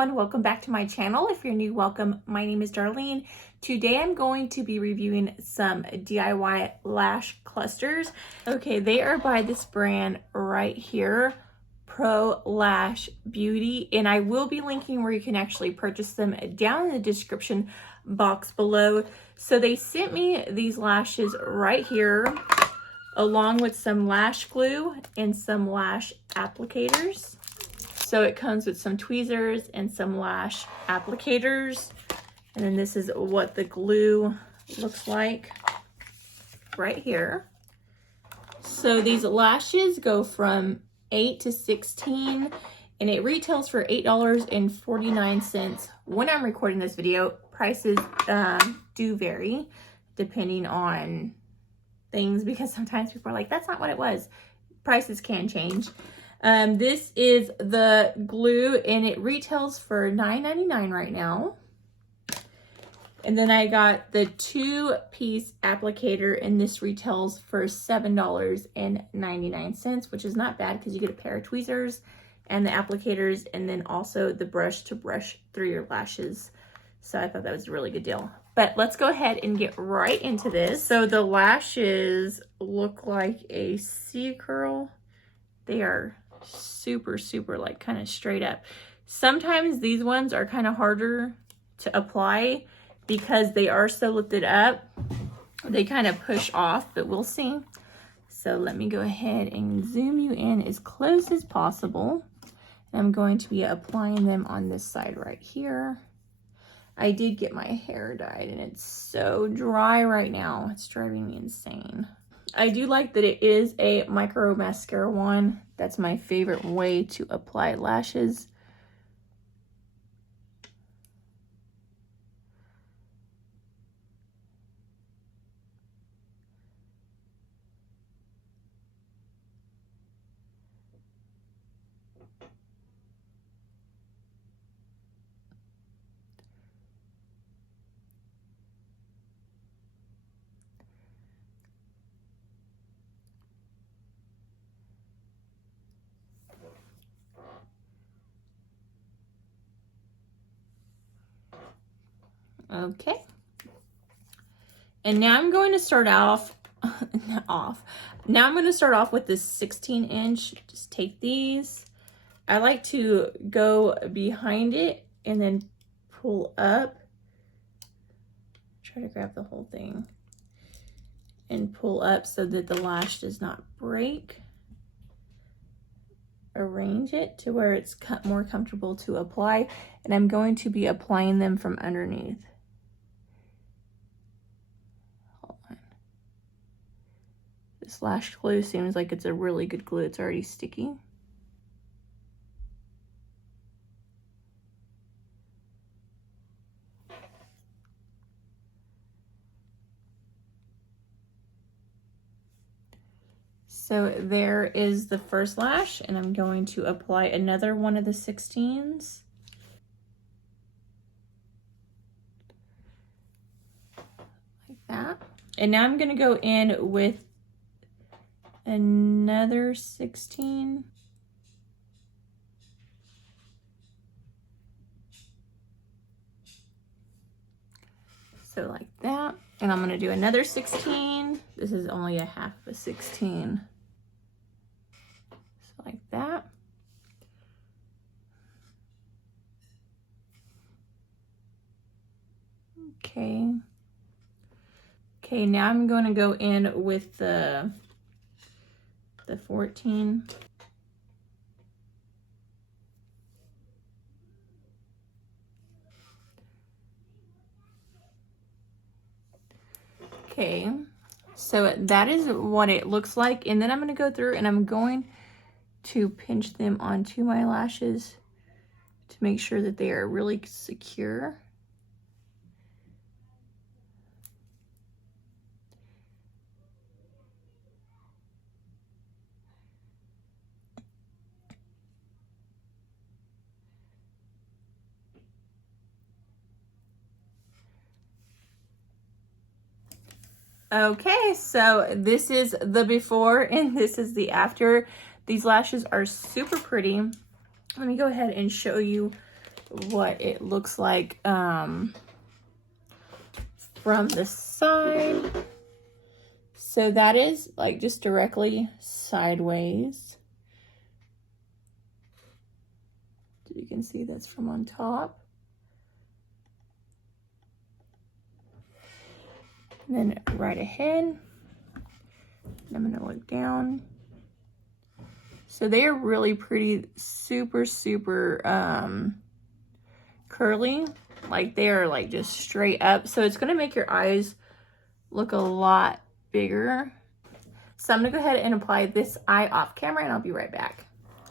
everyone, welcome back to my channel. If you're new, welcome. My name is Darlene. Today I'm going to be reviewing some DIY lash clusters. Okay, they are by this brand right here, Pro Lash Beauty, and I will be linking where you can actually purchase them down in the description box below. So they sent me these lashes right here along with some lash glue and some lash applicators. So it comes with some tweezers and some lash applicators. And then this is what the glue looks like right here. So these lashes go from 8 to 16 and it retails for $8.49. When I'm recording this video, prices do vary depending on things, because sometimes people are like, that's not what it was. Prices can change. This is the glue and it retails for $9.99 right now. And then I got the 2-piece applicator and this retails for $7.99, which is not bad because you get a pair of tweezers and the applicators and then also the brush to brush through your lashes. So I thought that was a really good deal. But let's go ahead and get right into this. So the lashes look like a C-curl. They are super like kind of straight up. Sometimes these ones are kind of harder to apply because they are so lifted up. They kind of push off, but we'll see. So let me go ahead and zoom you in as close as possible. I'm going to be applying them on this side right here. I did get my hair dyed and it's so dry right now. It's driving me insane. I do like that it is a micro mascara wand. That's my favorite way to apply lashes. Okay. And now I'm going to start off, Now I'm going to start off with this 16-inch. Just take these. I like to go behind it and then pull up. Try to grab the whole thing and pull up so that the lash does not break. Arrange it to where it's more comfortable to apply. And I'm going to be applying them from underneath. This lash glue seems like it's a really good glue. It's already sticky. So there is the first lash, and I'm going to apply another one of the 16s. Like that. And now I'm going to go in with another 16. So like that. And I'm going to do another 16. This is only a half of a 16. So like that. Okay. Okay, now I'm going to go in with the 14. Okay, so that is what it looks like. And then I'm going to go through and I'm going to pinch them onto my lashes to make sure that they are really secure. Okay, so this is the before and this is the after. These lashes are super pretty. Let me go ahead and show you what it looks like from the side. So that is like just directly sideways. So you can see that's from on top. And then right ahead, I'm gonna look down. So they are really pretty, super, super curly. Like they are like just straight up. So it's gonna make your eyes look a lot bigger. So I'm gonna go ahead and apply this eye off camera and I'll be right back.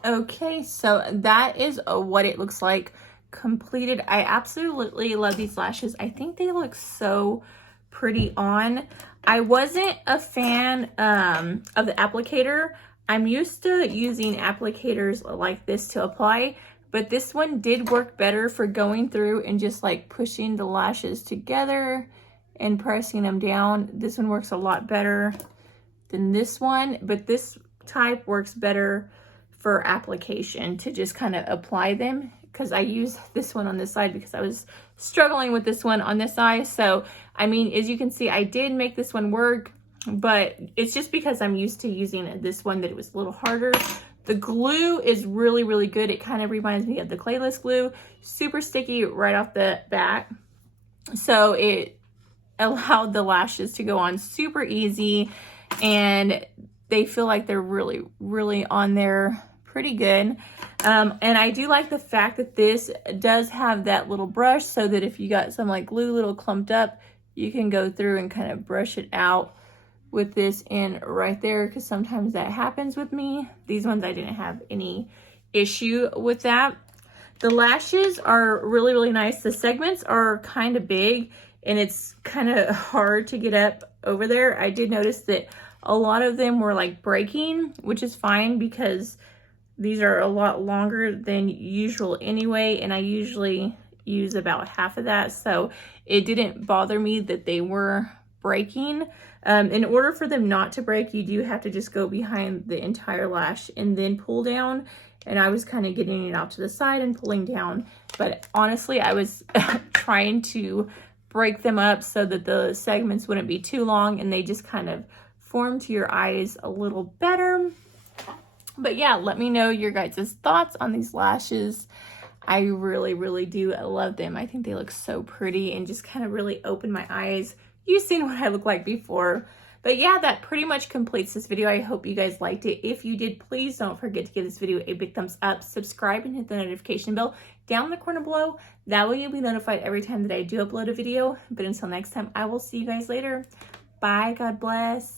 Okay, so that is what it looks like completed. I absolutely love these lashes. I think they look so pretty on. I wasn't a fan of the applicator. I'm used to using applicators like this to apply, but this one did work better for going through and just like pushing the lashes together and pressing them down. This one works a lot better than this one, but this type works better for application to just kind of apply them, because I use this one on this side because I was struggling with this one on this eye. So, I mean, as you can see, I did make this one work, but it's just because I'm used to using this one that it was a little harder. The glue is really, really good. It kind of reminds me of the clayless glue. Super sticky right off the bat. So it allowed the lashes to go on super easy, and they feel like they're really, really on there pretty good. And I do like the fact that this does have that little brush, so that if you got some like glue little clumped up, you can go through and kind of brush it out with this in right there, because sometimes that happens with me. These ones I didn't have any issue with that. The lashes are really, really nice. The segments are kind of big and it's kind of hard to get up over there. I did notice that a lot of them were like breaking, which is fine because these are a lot longer than usual anyway, and I usually use about half of that, so it didn't bother me that they were breaking. In order for them not to break, you do have to just go behind the entire lash and then pull down, and I was kind of getting it out to the side and pulling down, but honestly I was trying to break them up so that the segments wouldn't be too long and they just kind of form to your eyes a little better. But yeah, let me know your guys' thoughts on these lashes. I really, really do love them. I think they look so pretty and just kind of really open my eyes. You've seen what I look like before. But yeah, that pretty much completes this video. I hope you guys liked it. If you did, please don't forget to give this video a big thumbs up, subscribe, and hit the notification bell down in the corner below. That way you'll be notified every time that I do upload a video. But until next time, I will see you guys later. Bye, God bless.